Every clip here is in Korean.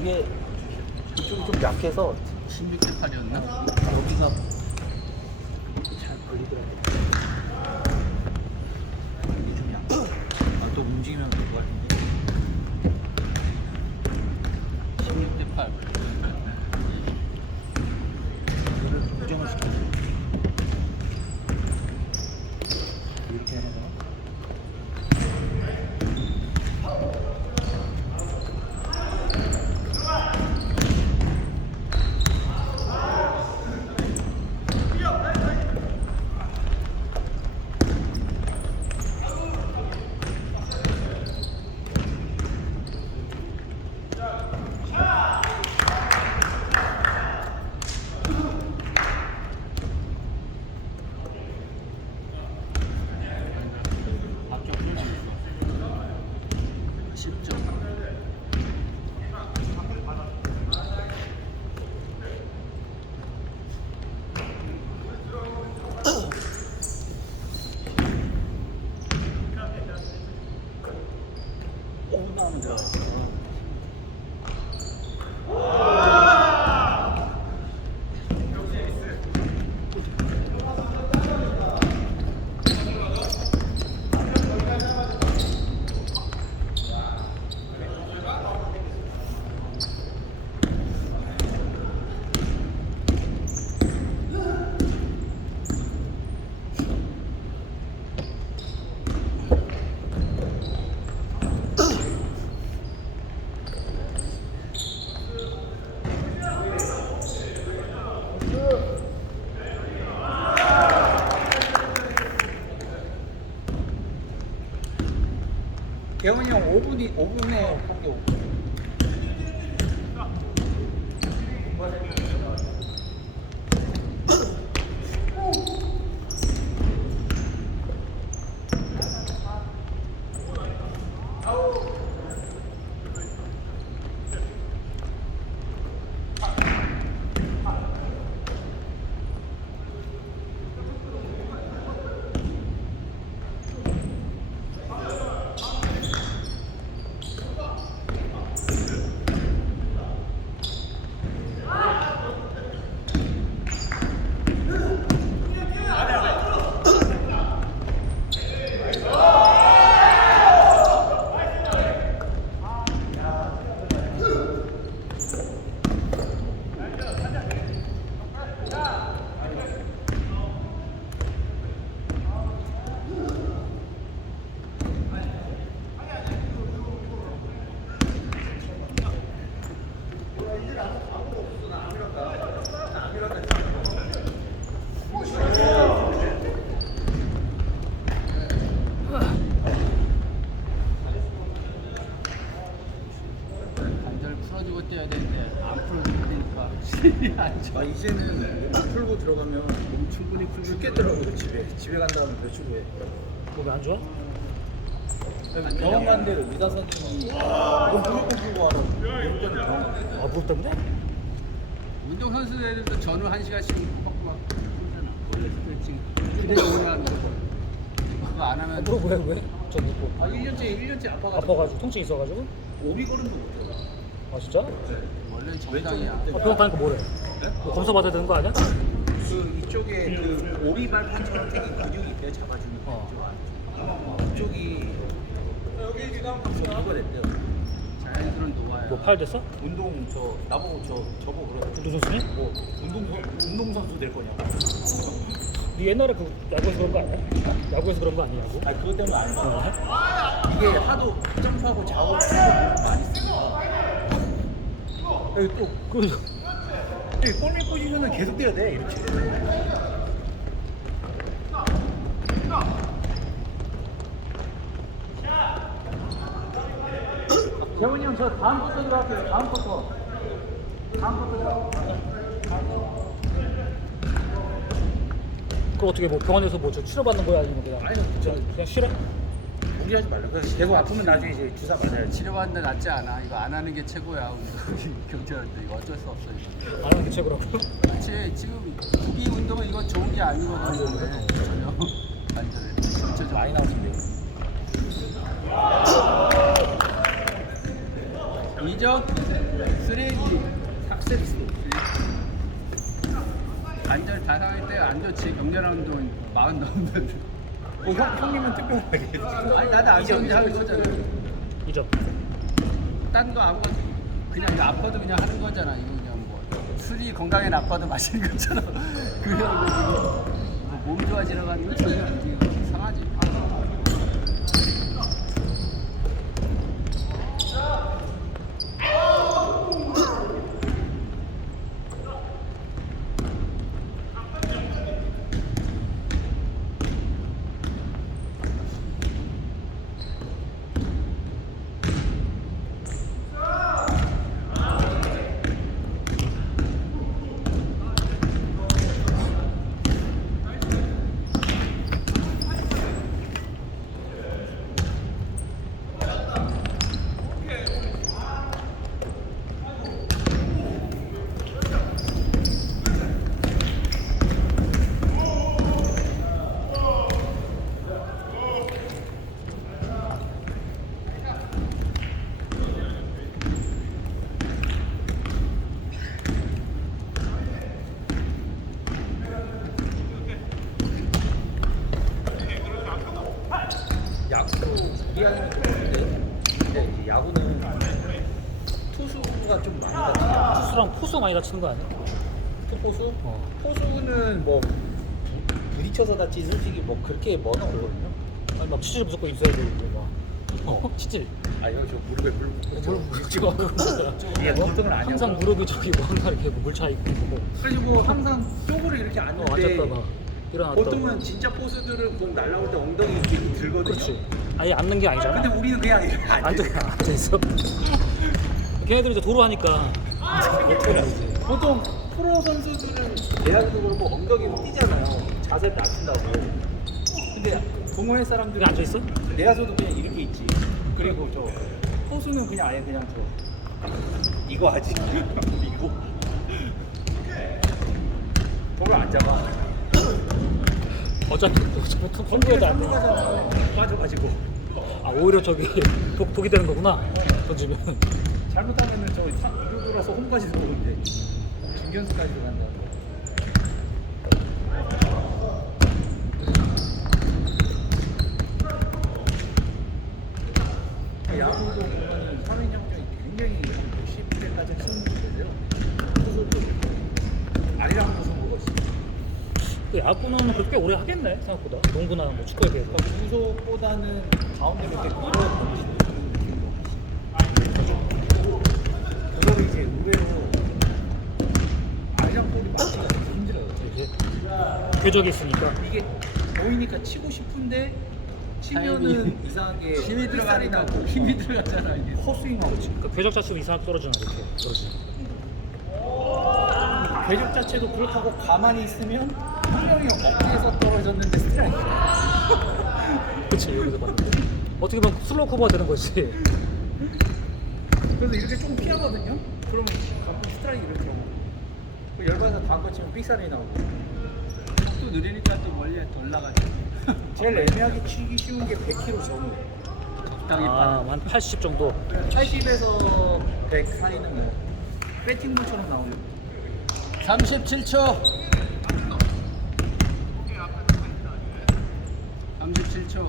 이게 좀, 좀 약해서 16대 8이었나? 여기가 잘 걸리더라고요. 이게 좀 약해. 아, 또 움직이면 될것 같은데. 16대 8. 5만 원. 거. 개원이 형 5분이 5분에 포기 5분. 관절 풀어주고 뛰어야 되는데 안 풀어주고 뛰니까 힘이 안 좋아. 아 이제는 몸 풀고 들어가면 몸 충분히 풀 죽겠더라고요 집에 집에 간 다음에 며칠 후에 몸이 안 좋아? 갔는데 의사 선생님이 때문에. 아, 무릎 때문에? 운동 선수들도 전후 한 시간씩 꼬박꼬박 풀잖아. 원래 스트레칭 휴대용 오래 하는 거. 그거 안 아, 하면 무릎 왜, 왜? 저 묻고. 아 1년째 1년째 아파가지고 아파가지고, 통증 있어가지고? 오리걸음도 못해요 아, 진짜? 원래 정상이야. 아, 병원 가니까 뭐래? 뭐 검사 받아야 되는 거 아니야? 그 이쪽에 그 오리발판처럼 생긴 근육이 있대요 잡아주는 어. 거 그쪽이 여기 지금 이 거. 뭐팔 됐어? 운동 저 나보고 저 저보고 그러더라고 운동선수니? 뭐 운동 운동 선수 될 거냐고 네 옛날에 그 야구에서 그런 거 아니야? 야구에서 그런 거 아니냐고? 아니 그것 때문에 아니야 어, 이게 하도 점프하고 작업 많이 쓰니까 여기 또 그, 여기 골밑 포지션은 계속 돼야 돼 이렇게 재훈이 형 저 다음 쿼터 들어갈게요 다음 쿼터 다음 쿼터 들어갈게요 그걸 어떻게 뭐 병원에서 뭐저 치료받는 거야? 아니면 그냥? 아니 저 그냥 쉬라? 무리하지 말라 그래서 계속 아프면 나중에 이제 주사 맞아야지 치료받는 게 낫지 않아. 이거 안 하는 게 최고야. 때 이거 어쩔 수 없어 이거. 안 하는 게 최고라고? 그렇지 지금 구기 운동은 이건 좋은 게 아니거든. 전혀 관절에 전체적으로 많이 나오신대요 이적 쓰레기 삭세스 관절 다 상할 때안 좋지. 격렬한 운동 마흔 넘는데 어, 형, 형님은 특별하게. 아니 나도 안 좋은지 하고 있었잖아. 2점. 딴거 아무것도 그냥 이거 아파도 그냥 하는 거잖아 이거 그냥 뭐. 술이 건강에 나빠도 마시는 것처럼. 그냥 지금 뭐몸 좋아지러 가는 거 전혀 이상하지 아이는 좋은데, 근데 이제 야구는 투수가 좀 많이 다치잖아. 투수랑 포수 많이 다치는 거 아니야? 투포수? 어. 포수는 뭐 부딪혀서 다치지 솔직히 뭐 그렇게 뭐나 없거든요. 아니 막 치질 무조건 있어야 되고 막. 어, 치질. 아 이거 저 무릎에 물물 묻지마 이게 보통은 아니야. 항상 무릎이 저기 뭐 항상 이렇게 물차 있고 뭐. 그리고 항상 쪽으로 이렇게 어, 앉는데 앉았다가 일어났다가. 보통은 진짜 포수들은 공 날라올 때 엉덩이 이렇게 들거든요. 그렇지. 아예 앉는 게 아니잖아. 근데 우리는 그냥 이렇게 앉아. 앉아 앉아 있어. 걔네들 이제 도로 하니까 어떻게 하지? 보통 프로 선수들은 대학도 그렇고 엉덩이로 뛰잖아요. 자세를 낮춘다고. 근데 동호회 사람들이 앉아 있어? 내야서도 그냥 이렇게 있지. 그리고 저 포수는 그냥 아예 그냥 저 이거 하지. 이거. 도로 앉아봐. 어차피 어차피 투- 통구에도 안 돼. 가잖아. 빠져가지고. 아 오히려 저기 독, 독이 되는 거구나. 던지면. 잘못하면은 저 타- 이거 돌아서 홈까지 들어오는데 중견수까지도 간다. 야구도 보면 사회경쟁이 굉장히 60대까지 치는 분들이요. 투수도 아리랑 무슨 거가 있어. 그 야구는 그래도 꽤 오래 하겠네 생각보다. 농구나 뭐 축구에 비해서. 구속보다는 가운데로 이렇게 밀어 던지는 느낌으로. 그걸 이제 의외로 아리랑 볼이 되게 힘들어요. 궤적이 있으니까. 이게 보이니까 치고 싶은데 치면은 이상하게 힘이 나고 힘이 들어가잖아 이게 헛스윙하고 그러니까 궤적 자체도 이상하게 떨어지나 이렇게. 그렇지. 궤적 자체도 그렇다고 가만히 있으면 한 명이 어깨에서 떨어졌는데 스트라이크. 그렇지 여기서 봤는데. 어떻게 보면 슬로우 커버가 되는 거지. 그래서 이렇게 조금 피하거든요? 그러면 가끔 스트라이크 이렇게 오고 그 열받아서 다음 거 치면 삑살이 나오고. 또 느리니까 또 멀리 덜 나가지 제일 애매하게 치기 쉬운 게 100km 전후 적당히 아, 빠한80 정도. 80에서 100 사이는 뭐 배팅볼처럼 나오죠 37초. 37초.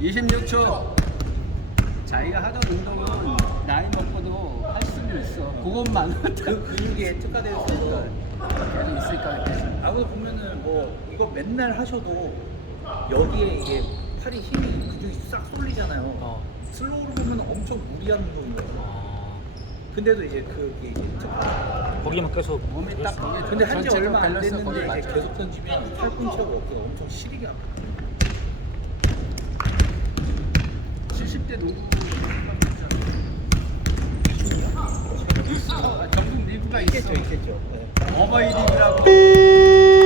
26초. 자기가 하던 운동은 나이 먹고도 할 수는 있어. 그것만. 그 근육에 특화되어 있으니까. 계속 있을까 아무도 보면은 뭐 이거 맨날 하셔도 여기에 이게 팔이 힘이 근육이 싹 쏠리잖아요. 어. 슬로우로 보면 엄청 무리한 운동이에요. 근데도 이제 그게 이제. 거기만 계속 몸이 딱 거기에 근데 한지 전체적 얼마 안 밸런스가 됐는데 이제 맞죠. 계속 던지면 팔꿈치하고 어깨가 엄청 시리게 아파. 70대 농구 아, 리그가 있어 있겠죠, 있겠죠. 네. 어버이 리그라고